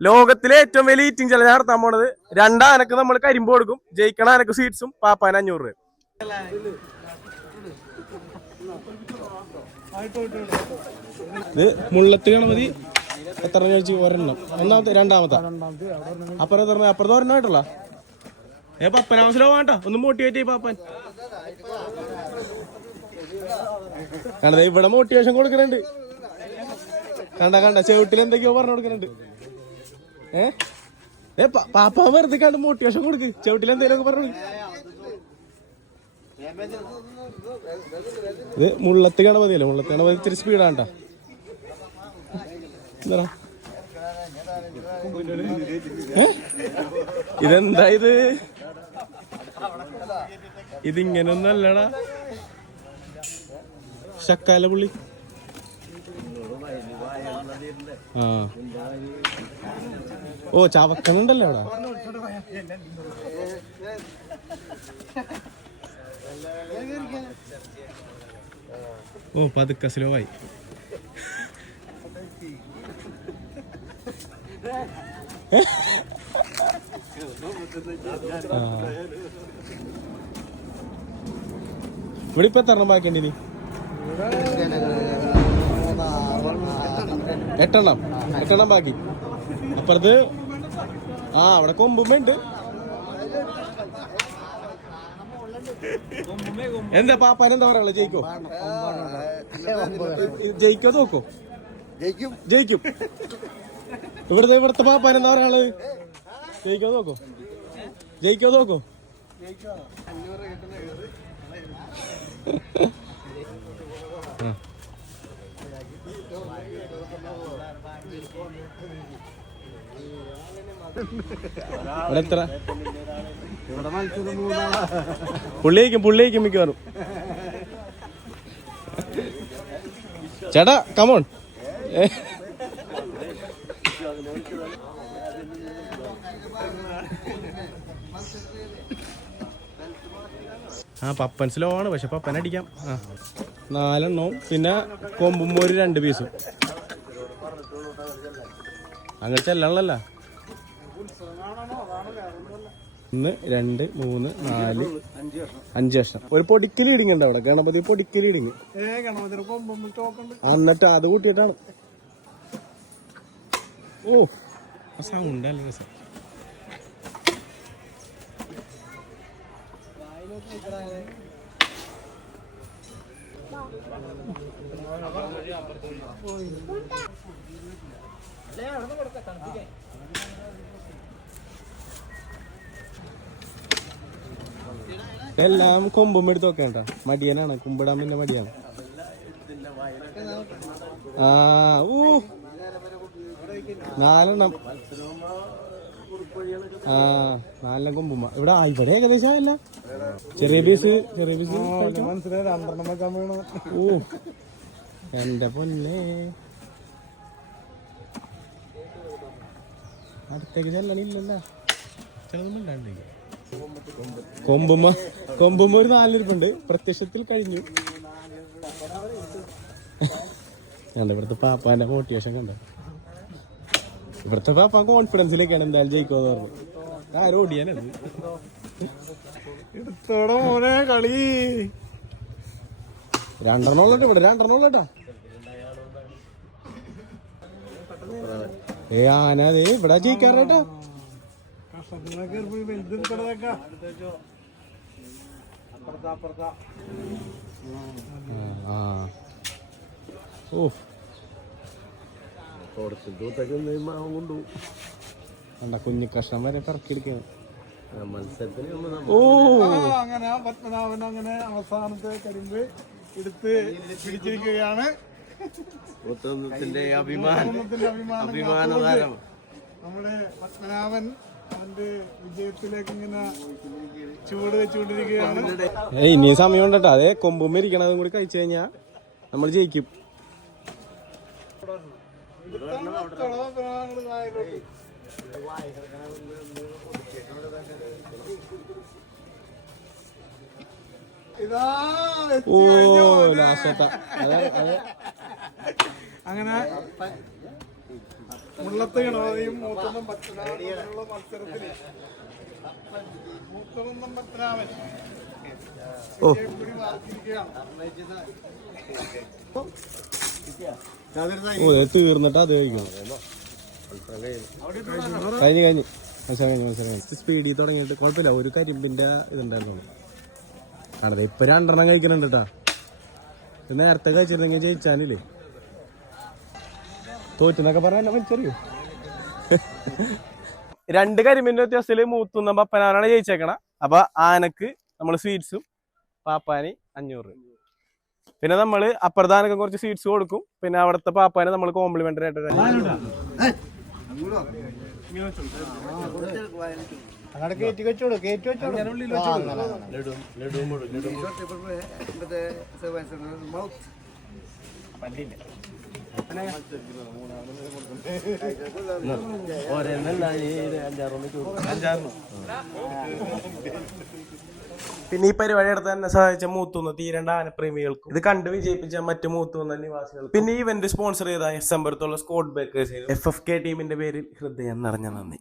ലോകത്തിലെ ഏറ്റവും വലിയ ഈറ്റിംഗ് ചലഞ്ച് നടത്താൻ പോണത് രണ്ടാനക്ക് നമ്മൾ കരിമ്പ് കൊടുക്കും ജയിക്കണ അനക്ക് സ്വീറ്റ്സും പാപ്പാൻ അഞ്ഞൂറ് ഇത് മുള്ളത്ത് ഗണപതി എത്ര കഴിച്ച് ഒരെണ്ണം. ഒന്നാമത്തെ രണ്ടാമത്തെ. അപ്പുറത്ത് ഒരെണ്ണം അപ്പുറത്ത് ഒരെണ്ണം ആയിട്ടുള്ള? ഏ പപ്പനാമസിലോ വേണ്ട ഒന്ന് മോട്ടിവേറ്റ് ചെയ്യും പാപ്പൻ. കണ്ടത് ഇവിടെ മോട്ടിവേഷൻ കൊടുക്കുന്നുണ്ട് കണ്ട കണ്ട ചെവിട്ടിൽ എന്തൊക്കെയോ പറഞ്ഞു കൊടുക്കുന്നുണ്ട് ഏ? ഏ പാപ്പ വെറുതെ കണ്ട് മോട്ടിവേഷൻ കൊടുക്ക്. ചവിട്ടിൽ എന്തെങ്കിലുമൊക്കെ പറഞ്ഞു. ഇത് മുള്ളത്തി ഗണപതിയല്ലേ? മുള്ളത്തി ഗണപതി ഇത്തിരി സ്പീഡാണ്ടാ എന്താ? ഇതെന്താ ഇത്? ഇതിങ്ങനൊന്നും ശക്കാല പുള്ളി. ഓ ചവക്കണുണ്ടല്ലോ അവിടെ. ഓ പതുക്കെ സ്ലോ ആയി. ഇവിടെ ഇപ്പൊ എത്ര ബാക്കിയുണ്ട് ഇനി? എട്ടെണ്ണം. എട്ടെണ്ണം ബാക്കി. അപ്പുറത്ത് ആ അവിടെ കൊമ്പുമ്മ എന്താ പാപ്പാൻ എന്താ പറയാ ജയിക്കോ? ജയിക്കോ നോക്കോ? ജയിക്കും. ജയിക്കും. ഇവിടുത്തെ ഇവിടുത്തെ പാപ്പാൻ എന്താ പറയാൾ ജയിക്കോ നോക്കോ? ജയിക്കോ നോക്കോ? ആ. ഇവിടെ എത്ര പുള്ളിയേക്കും പുള്ളിയേക്കും മിക്കവാറും. ചേട്ടാ കമോൺ ആ പപ്പൻ സ്ലോ ആണ് പക്ഷെ പപ്പൻ അടിക്കാം. ആ. നാലെണ്ണവും പിന്നെ കൊമ്പും ഒരു രണ്ട് പീസും അങ്ങനെ ചെല്ലണല്ല ഒന്ന് രണ്ട് മൂന്ന് നാല് അഞ്ച് വർഷം ഒരു പൊടിക്കൽ ഇടിങ്ങണ്ട അവിടെ. ഗണപതി പൊടിക്കൽ ഇടിങ് ഏ ഗണപതിയുടെ കൊമ്പും ചോക്കുണ്ട്. എന്നിട്ട് അത് കൂട്ടിയിട്ടാണ്. ഓ സൗണ്ട് രസം. എല്ലാം കൊമ്പും എടുത്ത് വെക്കണ്ട മടിയനാണ്. കുമ്പിടാൻ പിന്നെ മടിയാണ്. ആ ഊ. നാലെണ്ണം. ആ നാലെണ്ണം കൊമ്പുമ്മ. ഇവിടെ ആ, ഇവിടെ ഏകദേശം അല്ല ചെറിയ പീസ് ചെറിയ പീസ്. മനസ്സിലായി രണ്ടെണ്ണം വെക്കാൻ വീണു. ഓ എന്റെ പൊന്നെ. അടുത്തേക്ക് ചെല്ലണില്ലല്ല. ചിലതൊന്നും ഇല്ലാണ്ട് കൊമ്പുമ്മ കൊമ്പുമ്മ ഒരു നാലിരിപ്പുണ്ട്. പ്രത്യക്ഷത്തിൽ കഴിഞ്ഞു. കണ്ട ഇവിടുത്തെ പാപ്പാന്റെ മോട്ടിവേഷൻ കണ്ട? ഇവിടുത്തെ പാപ്പ കോൺഫിഡൻസിലേക്കാണ് എന്തായാലും ജയിക്കുമെന്ന് പറഞ്ഞു. ആരും എടുത്തോടെ മോനെ കളി. രണ്ടെണ്ണം ഉള്ളട്ടോ ഇവിടെ രണ്ടെണ്ണം ഉള്ളട്ടോ ഏ ആന അതെ ഇവിടെ ജയിക്കാറേട്ടോ കഷ്ടത്തിനൊക്കെ അപ്പുറത്താ അപ്പുറത്താ ആ ഓ കണ്ട കുഞ്ഞു കഷ്ണം വരെ പിറക്കിയെടുക്കുകയാണ് ഓ. അങ്ങനെ പത്മനാഭൻ അങ്ങനെ അവസാനത്തെ കരിമ്പ് എടുത്ത് പിടിച്ചിരിക്കുകയാണ്. നമ്മുടെ പത്മനാഭൻ അവന്റെ വിജയത്തിലേക്ക് ഇങ്ങനെ ചൂട് വെച്ചുകൊണ്ടിരിക്കുകയാണ്. ഇനി സമയം ഉണ്ടട്ടോ അതെ കൊമ്പുമ്മ ഇരിക്കണതും കൂടി കഴിച്ചു കഴിഞ്ഞാ നമ്മൾ ജയിക്കും. അങ്ങനെ മുള്ളത്ത് ഗണപതിയും മൂത്തൊന്നും പത്മനാഭനുള്ള മത്സരത്തിൽ മൂത്തൊന്നും പത്മനാഭൻ ഓ. ഓ തീർന്നിട്ട് അത് കഴിക്കണം കഴിഞ്ഞ് കഴിഞ്ഞ്. മത്സരം കഴിഞ്ഞ് കഴിഞ്ഞ്. സ്പീഡിൽ തുടങ്ങിയിട്ട് കുഴപ്പമില്ല. ഒരു കരിമ്പിന്റെ ഇതുണ്ടായിരുന്നു. കണ്ടത് ഇപ്പൊ രണ്ടെണ്ണം കഴിക്കുന്നുണ്ട് കേട്ടാ നേരത്തെ കഴിച്ചിരുന്നെങ്കിൽ ജയിച്ചാനില്ലേ? തോറ്റെന്നൊക്കെ പറഞ്ഞ വലിച്ചെറിയോ. രണ്ട് കരിമ്പിന്റെ വ്യത്യാസത്തിൽ മൂത്തുന്ന പപ്പനാരാണ് ജയിച്ചേക്കണ. അപ്പൊ ആനക്ക് നമ്മൾ സ്വീറ്റ്സും പാപ്പാനി അഞ്ഞൂറ്. പിന്നെ നമ്മൾ അപ്രധാനൊക്കെ കുറച്ച് സ്വീറ്റ്സ് കൊടുക്കും. പിന്നെ അവിടുത്തെ പാപ്പാനെ നമ്മൾ കോംപ്ലിമെന്ററി ആയിട്ട് വെച്ചോളൂ പിന്നെ ഈ പരിപാടി എടുത്ത് തന്നെ സഹായിച്ച മൂത്തുന്ന തീരണ്ട ആനപ്രേമികൾക്കും ഇത് കണ്ട് വിജയിപ്പിച്ച മറ്റു മൂത്തുന്ന നിവാസികൾ പിന്നെ ഈവന്റ് ഇവന്റ് സ്പോൺസർ ചെയ്ത S എംബരത്തുള്ള Scott bakers F F K ടീമിന്റെ പേരിൽ ഹൃദയം നിറഞ്ഞ നന്ദി.